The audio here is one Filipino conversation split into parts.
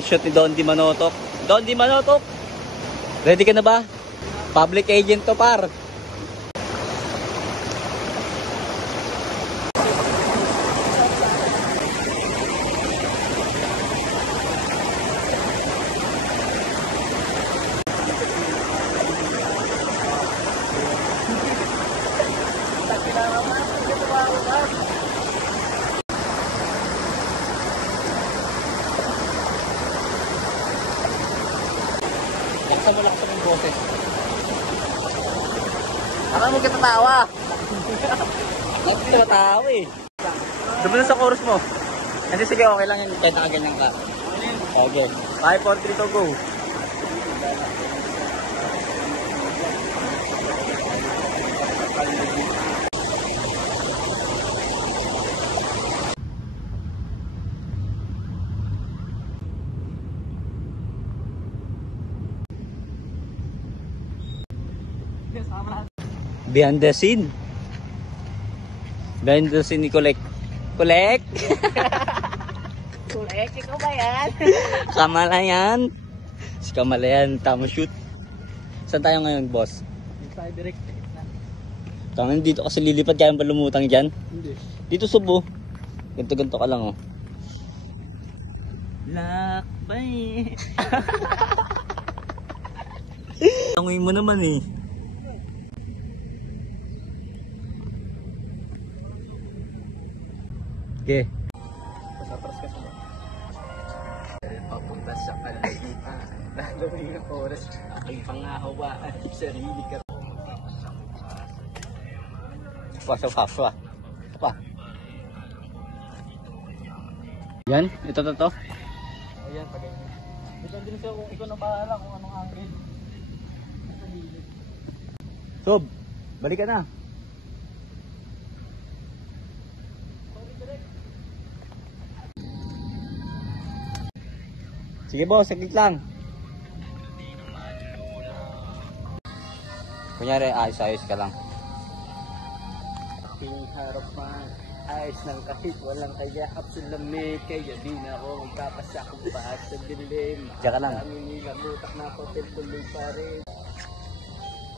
pag-shoot ni Don Di Manotok. Don Di Manotok, ready ka na ba? Public agent to, par. Laksa mo yung boses. Akala mo kita tawa. Bakit kita tawa eh. Dumalan sa chorus mo. Kasi sige, okay lang yun. Kahit nakaganyan ka. Okay. 5, 4, 3, 2, go. Behind the scene. Behind the scene ni Kulek. Kulek! Kulek, ikaw ba yan? Kamalayan. Si Kamalayan, tama shoot. Saan tayo ngayon, boss? Dito tayo direct. Tangan dito kasi lilipad kaya ba lumutang dyan? Hindi. Dito subo. Ganto-ganto ka lang oh. Lakbay. Tangoy mo naman eh. Okay. Pasapras ka sa papunta sa kalaitan. Lalawin ang oras. Aking pangahawaan. Sarili ka. Pasok. Pa. Yan, ito to. Ayan, pagay mo. Depende rin siya kung ikaw na bahala kung anong angle. Sob, balik ka na. Sige boss, saglit lang. Kunyari, ayos ka lang. Aking harapan, ayos ng kahit walang kayahap sa lamig. Kaya di na ako magpapasakong pa sa dilim. Diyan ka lang. Ang inilamutak na hotel tuloy pa rin.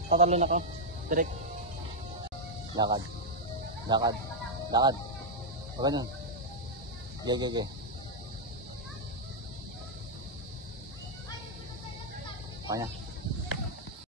Tatalin ako. Direct. Lakad. Huwag ganyan. Ge. Kanya.